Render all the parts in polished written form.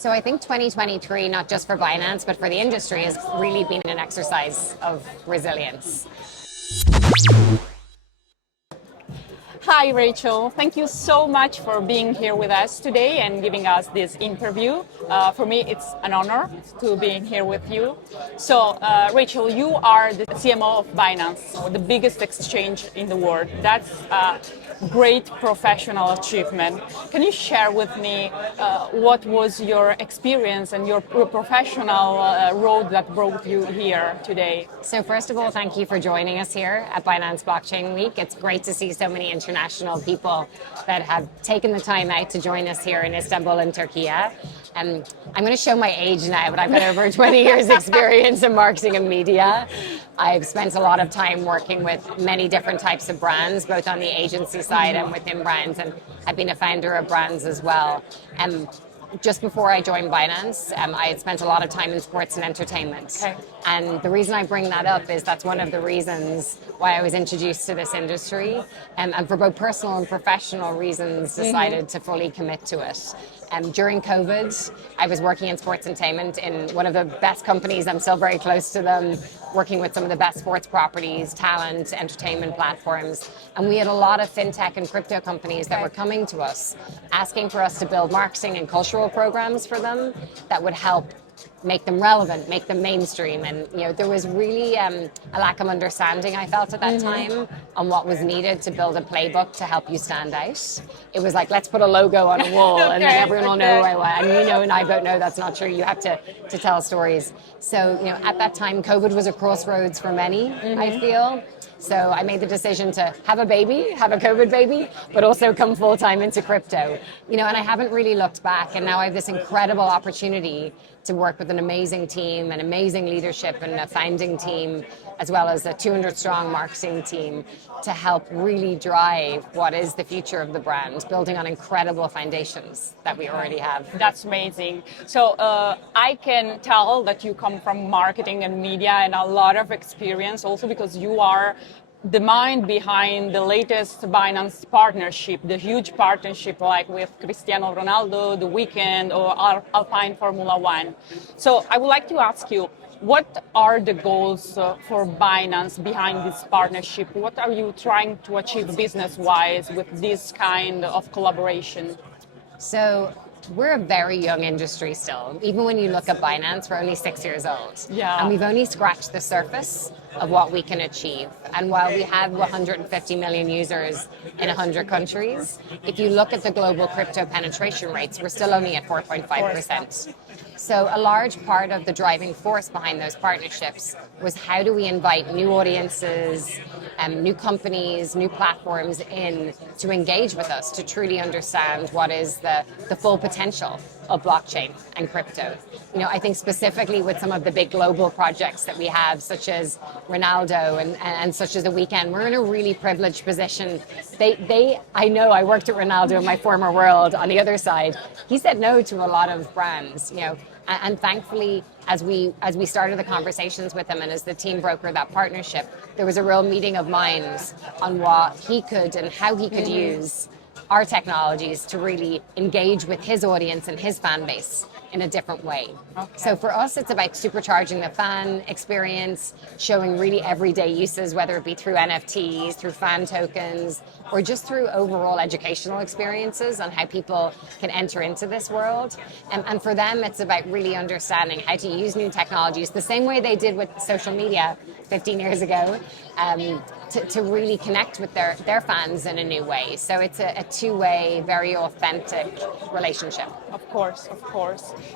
So I think 2023, not just for Binance, but for the industry, has really been an exercise of resilience. Hi, Rachel. Thank you so much for being here with us today and giving us this interview. For me, it's an honor to be here with you. So, Rachel, you are the CMO of Binance, the biggest exchange in the world. That's a great professional achievement. Can you share with me what was your experience and your professional road that brought you here today? So first of all, thank you for joining us here at Binance Blockchain Week. It's great to see so many international people that have taken the time out to join us here in Istanbul and Turkey. I'm going to show my age now, but I've got over 20 years experience in marketing and media. I've spent a lot of time working with many different types of brands, both on the agency side and within brands, and I've been a founder of brands as well. Just before I joined Binance, I had spent a lot of time in sports and entertainment. Okay. And the reason I bring that up is that's one of the reasons why I was introduced to this industry, and for both personal and professional reasons decided to fully commit to it. During COVID, I was working in sports entertainment in one of the best companies. I'm still very close to them, working with some of the best sports properties, talent, entertainment platforms. And we had a lot of fintech and crypto companies that were coming to us, asking for us to build marketing and cultural programs for them that would help make them relevant, make them mainstream. And there was really a lack of understanding, I felt at that time, on what was needed to build a playbook to help you stand out. It was like, let's put a logo on a wall and then everyone will know who I was. And and I both know that's not true. You have to tell stories. So at that time, COVID was a crossroads for many, I feel. So I made the decision to have a baby, have a COVID baby, but also come full time into crypto. And I haven't really looked back. And now I have this incredible opportunity to work with an amazing team, an amazing leadership and a founding team, as well as a 200-strong marketing team to help really drive what is the future of the brand, building on incredible foundations that we already have. That's amazing. So I can tell that you come from marketing and media and a lot of experience also because you are the mind behind the latest Binance partnership, the huge partnership like with Cristiano Ronaldo, The Weeknd, or Alpine Formula One. So I would like to ask you, what are the goals for Binance behind this partnership? What are you trying to achieve business-wise with this kind of collaboration? So we're a very young industry still. Even when you look at Binance, we're only 6 years old. Yeah. And we've only scratched the surface of what we can achieve. And while we have 150 million users in 100 countries, if you look at the global crypto penetration rates, we're still only at 4.5%. So a large part of the driving force behind those partnerships was how do we invite new audiences, new companies, new platforms in to engage with us to truly understand what is the full potential of blockchain and crypto. I think specifically with some of the big global projects that we have, such as Ronaldo and such as The Weeknd, we're in a really privileged position. I know I worked at Ronaldo in my former world on the other side. He said no to a lot of brands, and thankfully, as we started the conversations with him and as the team brokered that partnership, there was a real meeting of minds on what he could and how he could use our technologies to really engage with his audience and his fan base in a different way. Okay. So for us, it's about supercharging the fan experience, showing really everyday uses, whether it be through NFTs, through fan tokens, or just through overall educational experiences on how people can enter into this world. And for them, it's about really understanding how to use new technologies the same way they did with social media 15 years ago, to really connect with their fans in a new way. So it's a two-way, very authentic relationship. Of course.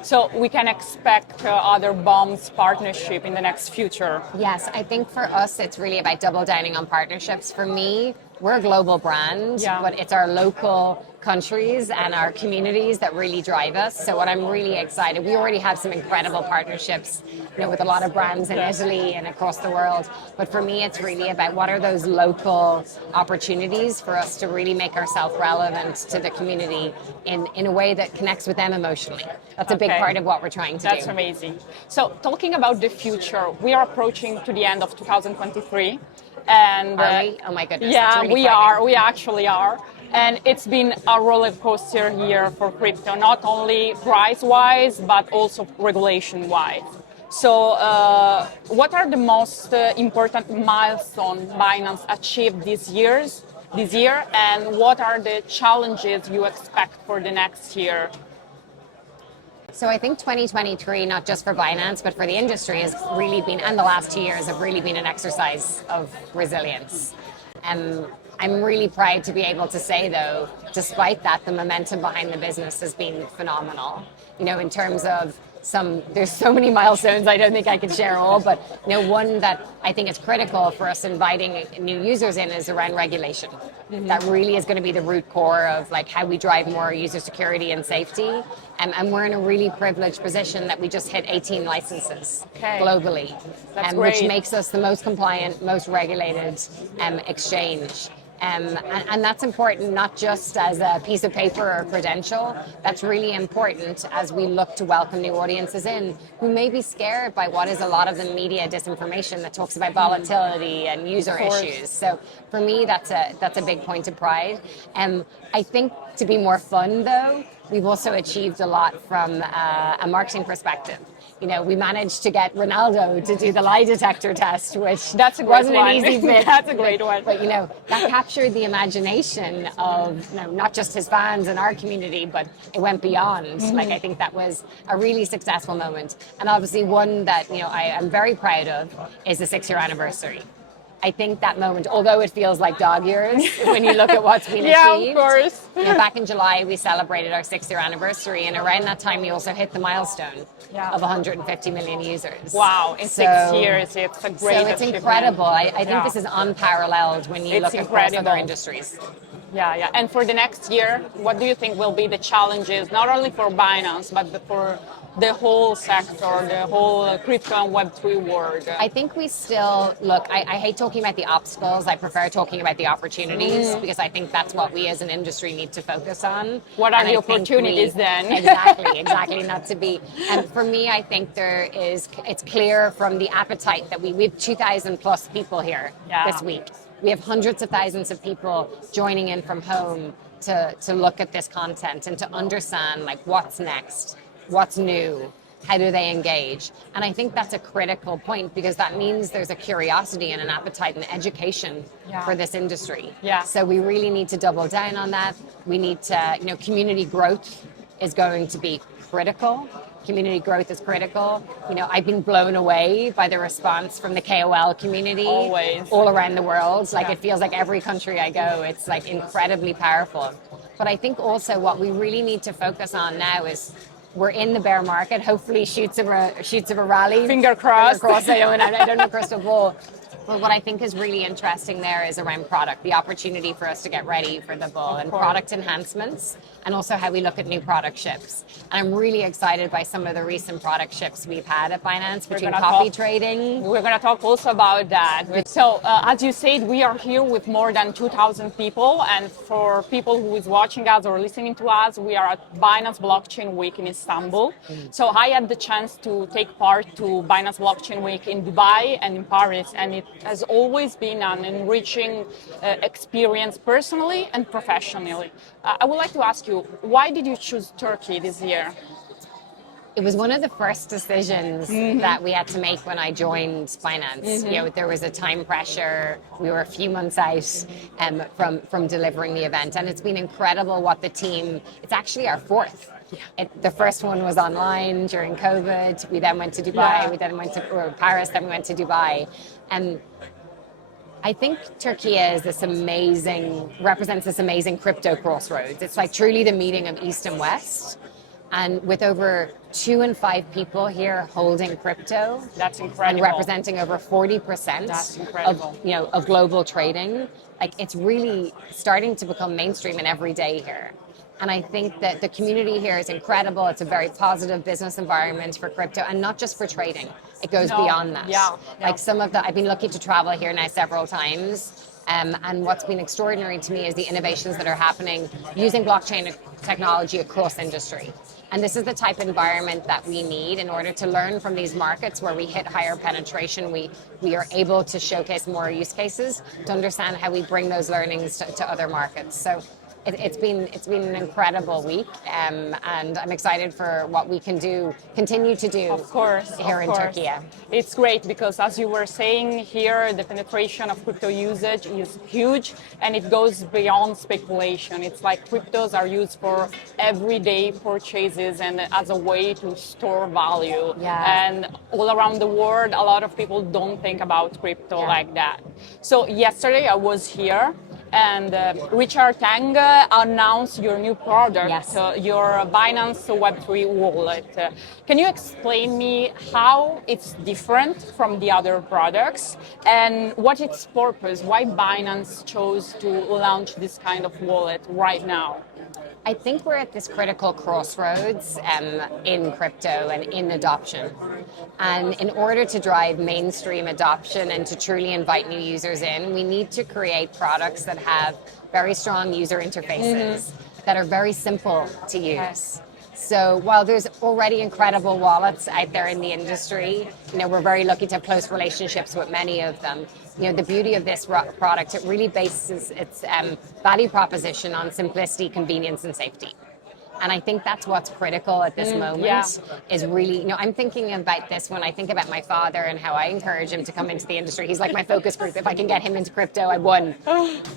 So we can expect other BOMs partnership in the next future. Yes, I think for us, it's really about double downing on partnerships. For me, we're a global brand, but it's our local countries and our communities that really drive us. So what I'm really excited, we already have some incredible partnerships, with a lot of brands in Italy and across the world. But for me, it's really about what are those local opportunities for us to really make ourselves relevant to the community in a way that connects with them emotionally. That's a big part of what we're trying to do. That's amazing. So talking about the future, we are approaching to the end of 2023. And are we? Oh my goodness. Yeah, really we frightening. are. We actually are. And it's been a roller coaster year for crypto, not only price-wise, but also regulation-wise. So what are the most important milestones Binance achieved this year, and what are the challenges you expect for the next year? So I think 2023, not just for Binance, but for the industry, has really been, and the last 2 years have really been an exercise of resilience. I'm really proud to be able to say, though, despite that, the momentum behind the business has been phenomenal. You know, in terms of there's so many milestones, I don't think I can share all, but you know, one that I think is critical for us inviting new users in is around regulation. Mm-hmm. That really is going to be the root core of like how we drive more user security and safety. And we're in a really privileged position that we just hit 18 licenses globally, which makes us the most compliant, most regulated exchange. And that's important not just as a piece of paper or credential. That's really important as we look to welcome new audiences in who may be scared by what is a lot of the media disinformation that talks about volatility and user issues. So for me, that's a big point of pride. I think to be more fun, though, we've also achieved a lot from a marketing perspective. You know, we managed to get Ronaldo to do the lie detector test, which wasn't an easy bit. That's a great one. But, you know, that captured the imagination of, you know, not just his fans and our community, but it went beyond. Mm-hmm. Like, I think that was a really successful moment. And obviously one that, you know, I'm very proud of is the 6-year anniversary. I think that moment, although it feels like dog years when you look at what's been achieved. Yeah, of course. You know, back in July, we celebrated our 6-year anniversary, and around that time, we also hit the milestone of 150 million users. Wow, in 6 years, it's a great So it's incredible. I think this is unparalleled when you look across other industries. Yeah. And for the next year, what do you think will be the challenges, not only for Binance, but for the whole sector, the whole crypto and Web3 world? I think we still, look, I hate talking about the obstacles. I prefer talking about the opportunities because I think that's what we as an industry need to focus on. What are the opportunities then? Exactly, not to be. And for me, I think it's clear from the appetite that we have 2,000 plus people here this week. We have hundreds of thousands of people joining in from home to look at this content and to understand like what's next, what's new, how do they engage? And I think that's a critical point because that means there's a curiosity and an appetite and education for this industry. Yeah. So we really need to double down on that. We need to, you know, community growth is going to be critical. Community growth is critical. You know, I've been blown away by the response from the KOL community all around the world. Like it feels like every country I go, it's like incredibly powerful. But I think also what we really need to focus on now is we're in the bear market. Hopefully shoots of a rally. Finger crossed. I don't know crystal ball. But what I think is really interesting there is around product, the opportunity for us to get ready for the bull and product enhancements, and also how we look at new product ships. And I'm really excited by some of the recent product ships we've had at Binance between copy trading. We're going to talk also about that. So as you said, we are here with more than 2,000 people. And for people who is watching us or listening to us, we are at Binance Blockchain Week in Istanbul. So I had the chance to take part to Binance Blockchain Week in Dubai and in Paris. And it has always been an enriching experience personally and professionally. I would like to ask you, why did you choose Turkey this year? It was one of the first decisions that we had to make when I joined Binance. You know, there was a time pressure. We were a few months out from delivering the event, and it's been incredible what the team. It's actually our fourth. The first one was online during COVID. We then went to Dubai. We then went to Paris. Then we went to Dubai, and I think Turkey represents this amazing crypto crossroads. It's like truly the meeting of East and West. And with over 2 in 5 people here holding crypto, that's incredible, and representing over 40% of global trading, like it's really starting to become mainstream and every day here. And I think that the community here is incredible. It's a very positive business environment for crypto, and not just for trading. It goes beyond that. Like I've been lucky to travel here now several times. And what's been extraordinary to me is the innovations that are happening using blockchain technology across industry. And this is the type of environment that we need in order to learn from these markets where we hit higher penetration. We are able to showcase more use cases to understand how we bring those learnings to other markets. So It's been an incredible week, and I'm excited for what we can continue to do. Of course, here in Turkey. It's great because, as you were saying here, the penetration of crypto usage is huge, and it goes beyond speculation. It's like cryptos are used for everyday purchases and as a way to store value. Yeah. And all around the world, a lot of people don't think about crypto like that. So yesterday I was here, and Richard Tang announced your new product, Yes. Your Binance Web3 wallet. Can you explain me how it's different from the other products and what its purpose, why Binance chose to launch this kind of wallet right now? I think we're at this critical crossroads in crypto and in adoption. And in order to drive mainstream adoption and to truly invite new users in, we need to create products that have very strong user interfaces that are very simple to use. So while there's already incredible wallets out there in the industry, we're very lucky to have close relationships with many of them. The beauty of this product, it really bases its value proposition on simplicity, convenience, and safety. And I think that's what's critical at this moment is really, I'm thinking about this when I think about my father and how I encourage him to come into the industry. He's like my focus group. If I can get him into crypto, I won.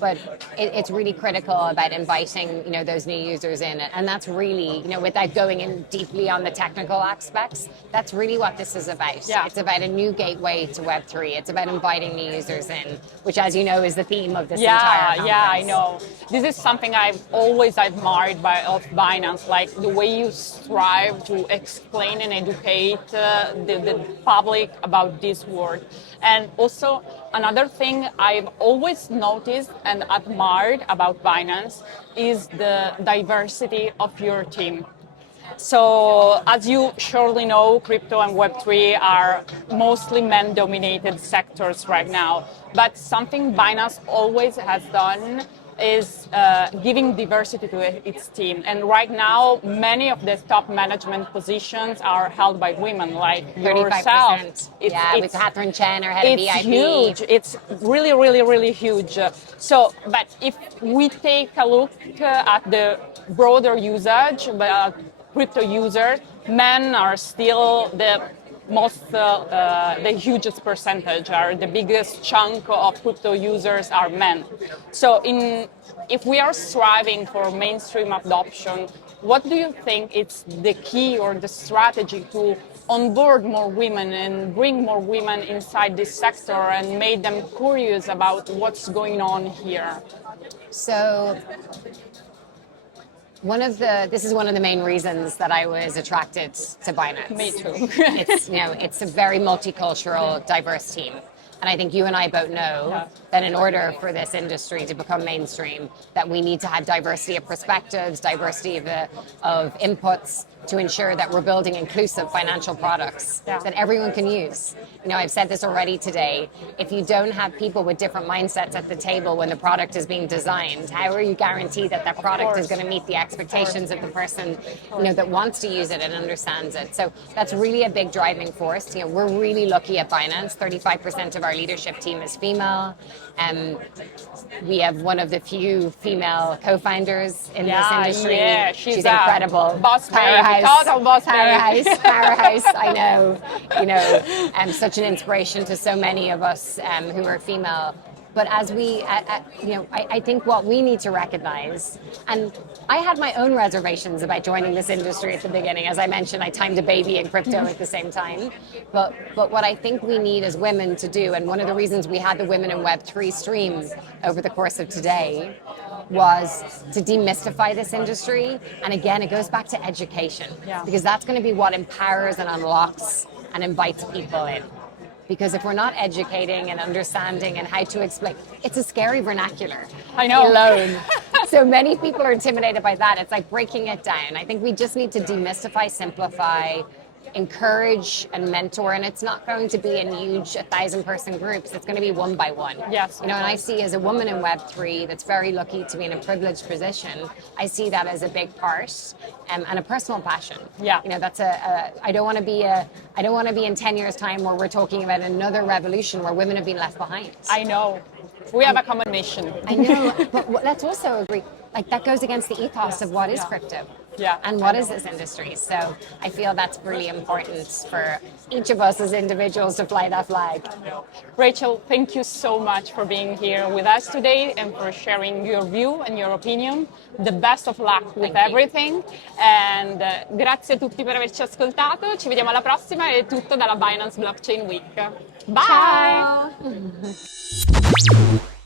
But it's really critical about inviting, those new users in. And that's really, without going in deeply on the technical aspects, that's really what this is about. Yeah. It's about a new gateway to Web3. It's about inviting new users in, which, as you know, is the theme of this entire conference. Yeah, I know. This is something I've always admired of Binance. Like the way you strive to explain and educate the public about this word. And also another thing I've always noticed and admired about Binance is the diversity of your team. So as you surely know, crypto and Web3 are mostly men-dominated sectors right now. But something Binance always has done is giving diversity to its team. And right now, many of the top management positions are held by women, like 35%. yourself. With Catherine Chen, our head of VIP. It's huge. It's really, really, really huge. So, but if we take a look at the broader usage, crypto users, men are still the hugest percentage, are the biggest chunk of crypto users are men. So if we are striving for mainstream adoption, what do you think is the key or the strategy to onboard more women and bring more women inside this sector and make them curious about what's going on here? So this is one of the main reasons that I was attracted to Binance. Me too. It's a very multicultural, diverse team. And I think you and I both know that in order for this industry to become mainstream, that we need to have diversity of perspectives, diversity of inputs to ensure that we're building inclusive financial products that everyone can use. I've said this already today. If you don't have people with different mindsets at the table when the product is being designed, how are you guaranteed that that product is going to meet the expectations of the person that wants to use it and understands it? So that's really a big driving force. We're really lucky at Binance. 35% of our leadership team is female. We have one of the few female co-founders in this industry. Yeah, she's incredible. Boss baby, total boss baby. Powerhouse. I know. Such an inspiration to so many of us who are female. But as I think what we need to recognize, and I had my own reservations about joining this industry at the beginning. As I mentioned, I timed a baby in crypto at the same time. But what I think we need as women to do, and one of the reasons we had the Women in Web3 stream over the course of today, was to demystify this industry. And again, it goes back to education, because that's going to be what empowers and unlocks and invites people in. Because if we're not educating and understanding and how to explain, it's a scary vernacular. I know. Alone. So many people are intimidated by that. It's like breaking it down. I think we just need to demystify, simplify, encourage and mentor, and it's not going to be in huge 1,000-person groups. It's going to be one by one. Yes. And I see as a woman in Web3 that's very lucky to be in a privileged position, I see that as a big part and a personal passion. Yeah. That's I don't want to be in 10 years' time where we're talking about another revolution where women have been left behind. I know. We have a common mission. I know, but let's also agree. like that goes against the ethos of what is crypto. Yeah, And what is this industry? So I feel that's really important for each of us as individuals to fly that flag. Rachel, thank you so much for being here with us today and for sharing your view and your opinion. The best of luck with everything. And grazie a tutti per averci ascoltato. Ci vediamo alla prossima. È tutto dalla Binance Blockchain Week. Bye! Ciao.